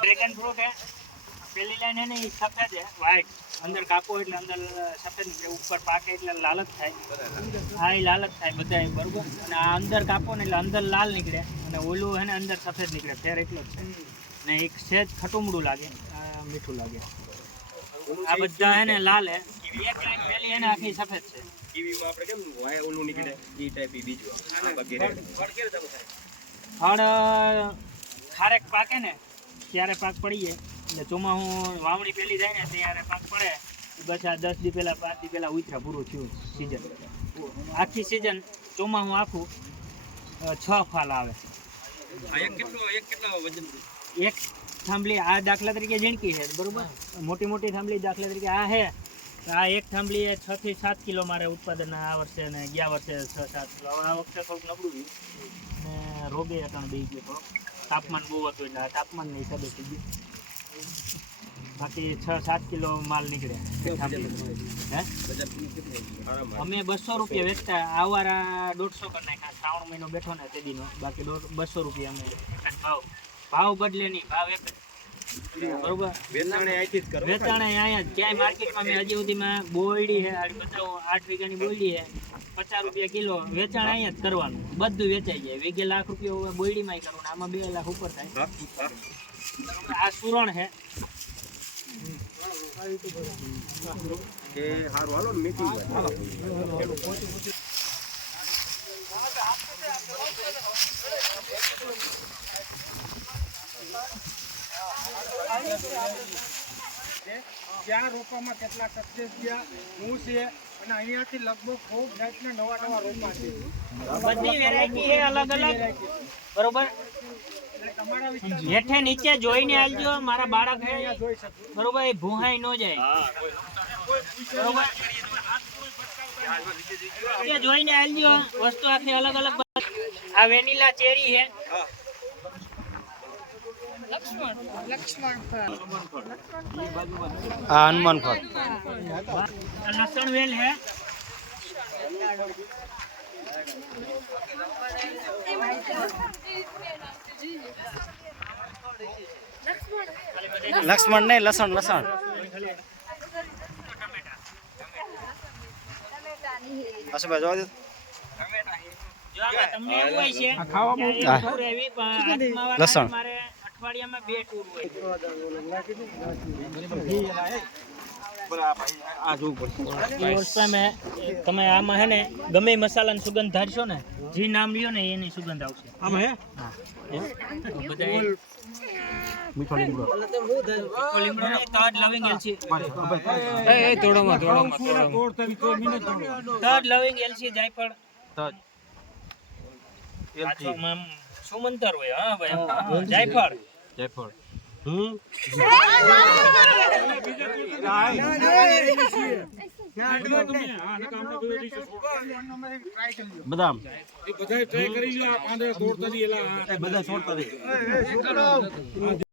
Dragon fruit હે. પેલી line એને સફેદ છે વ્હાઈટ અંદર કાપો એટલે અંદર સફેદ નીકળે ઉપર પાકે એટલે લાલ થાય. હા, એ લાલ થાય બધા બરોબર? અને આ અંદર કાપો ને એટલે અંદર લાલ નીકળે. અને ઓલું હે ને અંદર સફેદ નીકળે. ફેર એટલો જ છે. ને એક સેજ ખટુમડું લાગે. મીઠું લાગે. આ બધા હે ને લાલ હે. એક લાઈન પેલી એને આખી સફેદ છે. ટીવીમાં આપણે કેમ વાય ઓલું નીકળે? ઈ ટાઈપ બીજું આ ફળ ખારેક પાકે ને ત્યારે પાક પડી જાય. એટલે ચોમાસું વાવણી પેલી જાય ને ત્યારે પાક પડે. બસ આ દસ દી પહેલા પાંચ દી પહેલા ઉતરા પૂરું થયું સિઝન આખી સિઝન ચોમાસું આખું છ ફાલ આવે. એક કેટલો એક કેટલા વજન એક થાંભલી આ દાખલા તરીકે ઝીણકી છે બરોબર? મોટી મોટી થાંભલી દાખલા તરીકે આ છે. આ એક થાંભલી એ છ થી સાત કિલો મારે ઉત્પાદન આ વર્ષે અને ગયા વર્ષે છ સાત કિલો. હવે આ વખતે થોડુંક નબળું રહ્યું ને રોગે અટાણ દઈ ગયો થોડો તાપમાન બહુ હતું એટલે આ તાપમાનની હિસાબે થઈ ગયું. બાકી છ સાત કિલો માલ નીકળે હે? બજાર કેટલી આરામ અમે બસો રૂપિયા વેચતા આ આ દોઢસો કરી નાખ્યા. શ્રાવણ મહિનો બેઠો ને તે દીનો બાકી બસો રૂપિયા અમે. ભાવ? ભાવ બદલે નહીં ભાવ એક જ. બરોબર. વેચાણે અહીંથી જ કરો. વેચાણ અહીંયા જ. ક્યાંય માર્કેટમાં મેં હજી સુધીમાં બોયડી છે આ બતાવો આઠ વીઘાની બોયડી છે પચાસ રૂપિયા કિલો. વેચાણ અહીંયા જ કરવાનું. બધું વેચાઈ જાય. વીઘે લાખ રૂપિયા હવે બોયડીમાંય કરવું આમાં બે લાખ ઉપર થાય? આ સુરણ છે. કે હારું હાલો ને meeting હોય. હાલો. ક્યાં રોપામાં કેટલા સક્સેસ થયા હું છે અને અહીંયાથી લગભગ ખૂબ જાતના નવા નવા રોપા છે બધી વેરાયટી છે અલગ અલગ બરોબર એટલે તમારા વિસ્તાર હેઠે નીચે જોઈને આવજો મારા બાળક છે જોઈ શકો બરોબર એ ભૂહાઈ ન જાય બરોબર એ જોઈને આવજો વસ્તુ આખી અલગ અલગ આ વેનીલા ચેરી છે ફળ આ લસણ વેલ છે લક્ષ્મણ નહીં લસણ લસણ. હસુભાઈ જોવા દો. લસણ. અઠવાડિયામાં બે ટૂર હોય. એ તમે આમાં હે ને ગમે એ મસાલાની સુગંધ ધારશો ને જે નામ લ્યો ને એની સુગંધ આવશે. આમાં હે? બધા એ- મીઠો લીમડો. નહીં, તજ, લવિંગ, એલચી. તજ, લવિંગ, એલચી, જાયફળ. પાછળમાં આમ સુમંતર હોય હા ભાઈ. જાયફળ. બદામ. બધા ટ્રાય કરી લો પાંદડા તોડતા એલા બધા છોડતા